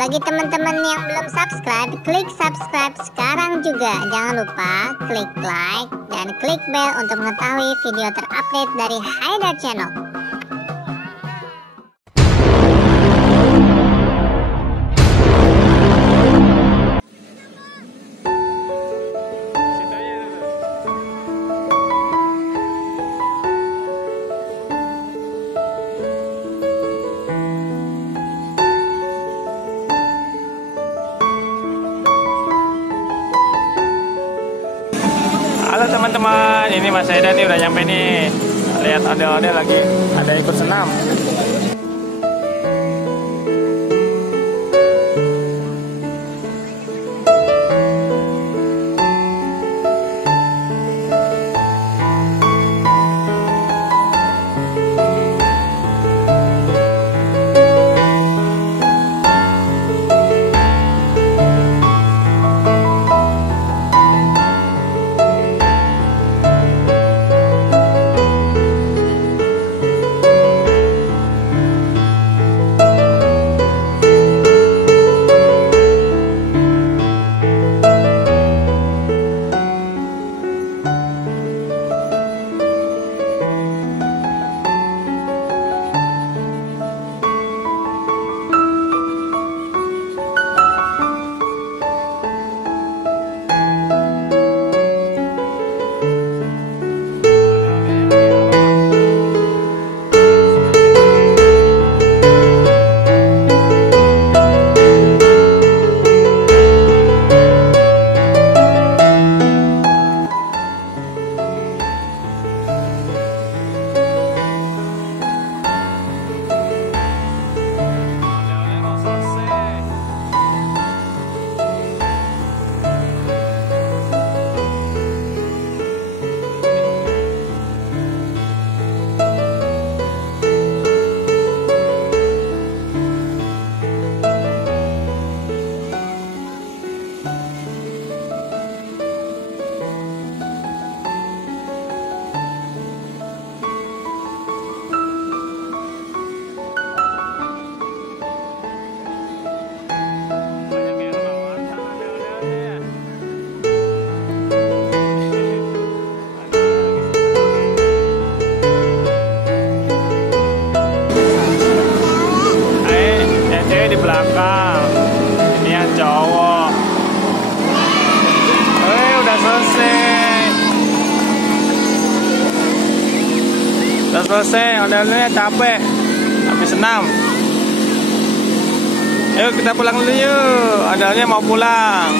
Bagi teman-teman yang belum subscribe, klik subscribe sekarang juga. Jangan lupa klik like dan klik bell untuk mengetahui video terupdate dari Haidar Channel. Halo teman-teman, ini Mas Haidar nih udah nyampe nih. Lihat ondel-ondel lagi ada ikut senam. Di belakang ini yang cowok. Udah selesai ondel-ondelnya, capek habis senam. Yuk kita pulang dulu yuk, ondel-ondelnya mau pulang.